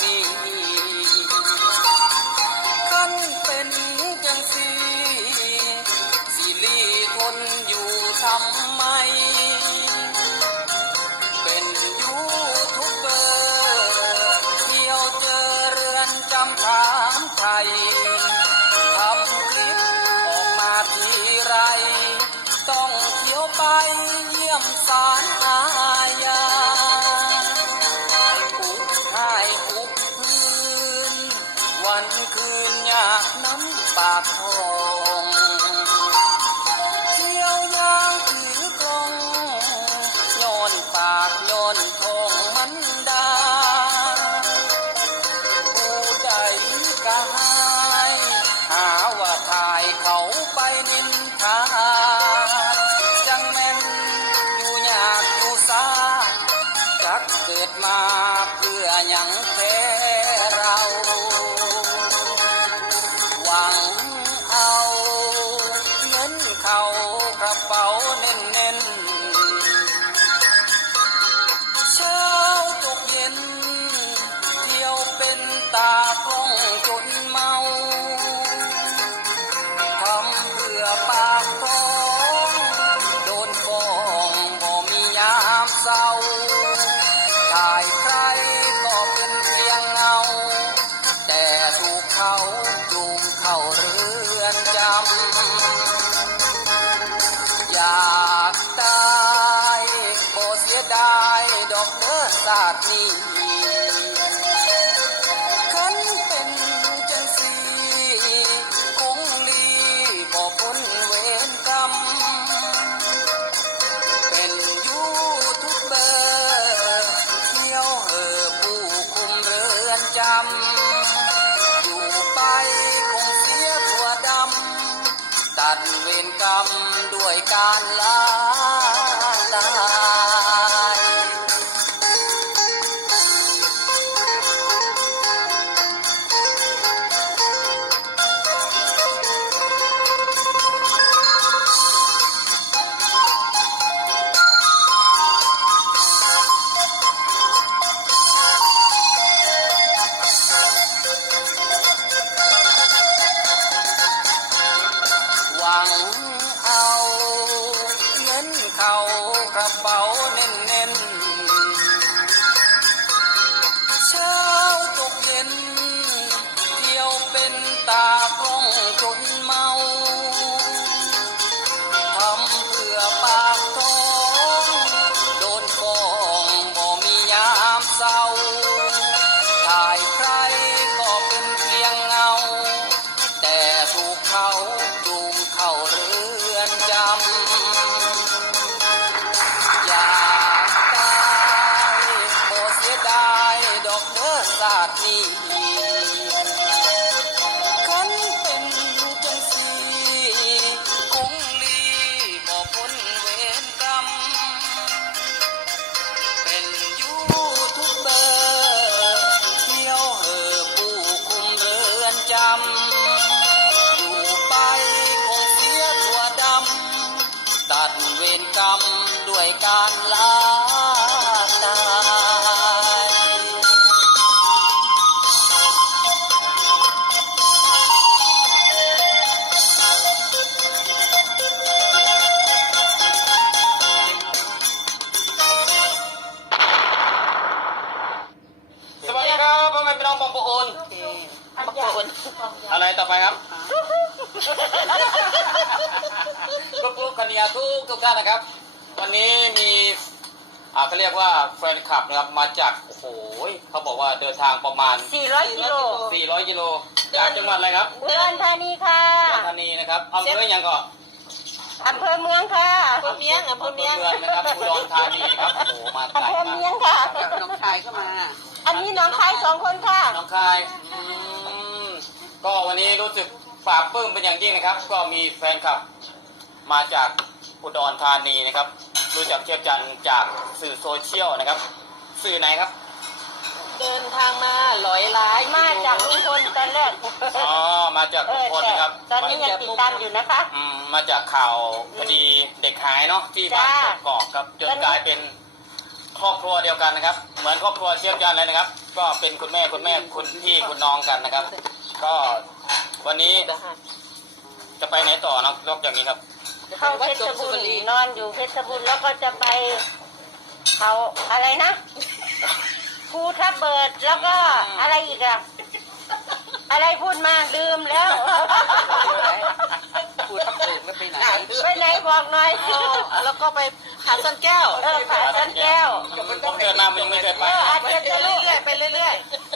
ติ ปากทองเที่ยวยางถือกองย้อนปากย้อนทองมันดาผู้ใดก็หายหาว่าถ่ายเขาไปนินทาจังแม่นอยู่ยากอยู่ซาจักเกิดมาเพื่อหยังแท้ งิ ศาสตร์นี้คันเป็นจังสีคงลีบ่พ้นเวรกรรม เป็นยูทูบเบอร์เที่ยวเหอะผู้คุมเรือนจำ อยู่ไปคงเสียตัวดำ ตัดเวรกรรมด้วยการลาตาากำอยู่ไปคงเสียตัวดำ ตัดเวรกรรมด้วยการลา อนอะไรต่อไปครับลูกลูกกัญญาทุกทุกท่านนะครับ วันนี้มีอ่าเขาเรียกว่าแฟนคลับนะครับมาจากโอ้โหเขาบอกว่าเดินทางประมาณ 400กิโล400กิโลจากจังหวัดอะไรครับเมืองธานีค่ะอุดรธานีนะครับอำเภอยังก็อำเภอเมืองค่ะอำเภอเมียงอำเภอเมียงมืองนะครับอุดรธานีครับโอ้โหมาไกลอำเภอมาเมืองกค่ะน้องชายเข้ามา อันนี้น้องชายสองคนค่ะน้องคายอืม ก็วันนี้รู้สึกปลาบปลื้มเป็นอย่างยิ่งนะครับ ก็มีแฟนคลับมาจากอุดรธานีนะครับ รู้จักเทียบจันทร์จากสื่อโซเชียลนะครับ สื่อไหนครับ เดินทางมาหลอยหลายมาจากลุงพลตอนแรกอ๋อ มาจากเอทุกอคนแต่นะครับ ตอนนี้ยังติดตามอยู่นะคะ อืม มาจากข่าวคดีเด็กหายเนาะที่บ้านจ้ากกอกครับจนกลายเป็นครอบครัวเดียวกันนะครับ เหมือนครอบครัวเทียบจันทร์เลยนะครับ ก็เป็นคุณแม่คุณแม่คุณพี่คุณน้องกันนะครับ ก็วันนี้จะไปไหนต่อนอกนอกจากนี้ครับ เข้าเพชรบุรีนอนอยู่เพชรบุรีแล้วก็จะไปเขาอะไรนะภูทับเบิดแล้วก็อะไรอีกอะอะไรพูดมาลืมแล้วพูดทับเบิกแล้วไปไหนไปไหนบอกหน่อยแล้วก็ไปหาดสันแก้วเออผาสันแก้วผมเกิดมามันยังไม่เคยไปเอออาจจะไปจะเรื่รู้อยๆไปเรื่อยๆ